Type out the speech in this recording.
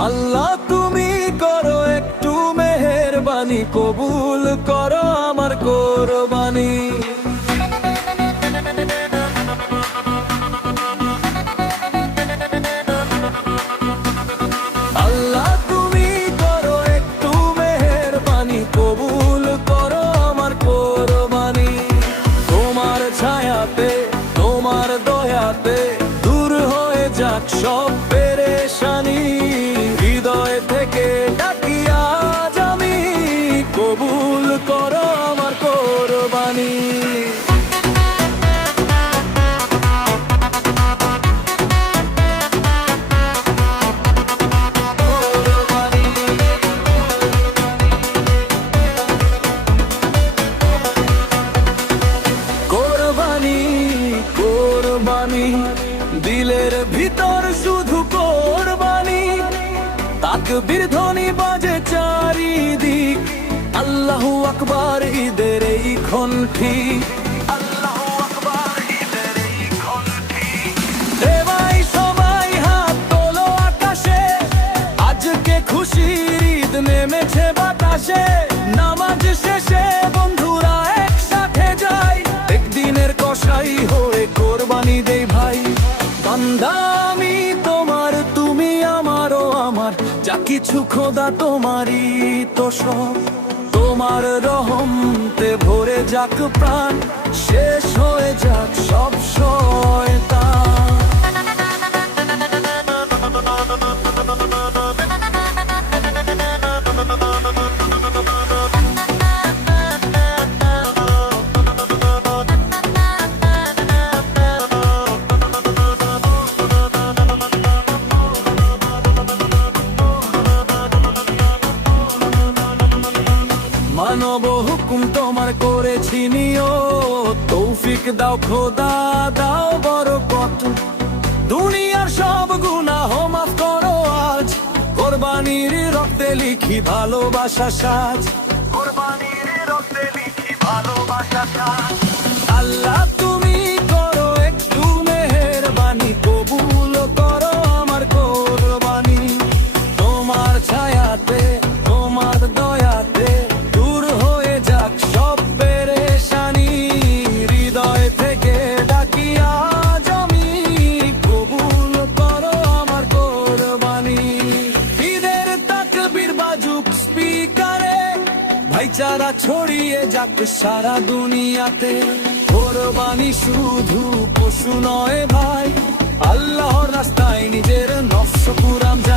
আল্লাহ তুমি করো একটু মেহেরবানি, কবুল করো আমার কোরবানি। আল্লাহ তুমি করো একটু মেহেরবানি, কবুল করো আমার কোরবানি। তোমার ছায়াতে তোমার দয়াতে দূর হয়ে যাক সব পেরেশানি। হৃদয় থেকে ডাকি আজ আমি, কবুল করো আমার কোরবানি। কোরবানি কোরবানি দিলের ভিতর শুধু কোরবানি। তাকবীর ধ্বনি বাজে চারিদিক, আল্লাহু আকবার ঈদের এই ঘণ্টি। আল্লাহু আকবার ঈদের এই ঘণ্টি। রে ভাই সবাই হাত তোলো আকাশে, আজকে খুশির ঈদ নেমেছে বাতাসে। নামাজ শেষে বন্ধুরা একসাথে যাই, একদিনের কসাই হয়ে কোরবানি দেই ভাই। বান্দা আমি তোমার, তুমি আমারও আমার, যা কিছু খোদা তোমারই তো সব। তোমার রহমতে ভরে যাক প্রাণ, শেষ হয়ে যাক সব শয়তান। মানব হুকুম তোমার করেছি নিয়ত, তৌফিক দাও খোদা দাও বরকত। দুনিয়ার সব গুনাহ মাফ করো আজ, কোরবানির রক্তে লিখি ভালোবাসা সাজ। কোরবানির রক্তে লিখি ভালোবাসা সাজ। আল্লাহ তুমি করো একটু মেহেরবানি, কবুল করো আমার কোরবানি। তোমার ছায়াতে তোমার দয়াতে দূর হয়ে যাক সব পেরেশানি। হৃদয় থেকে ডাকি আজ আমি, কবুল করো আমার কোরবানি। ঈদের তাকবীর বাজুক স্পিকারে, ভাইচারা ছড়িয়ে যাক সারা দুনিয়াতে। কোরবানি শুধু পশু নয় ভাই, আল্লাহর রাস্তায় নিজের নফস কুরবান।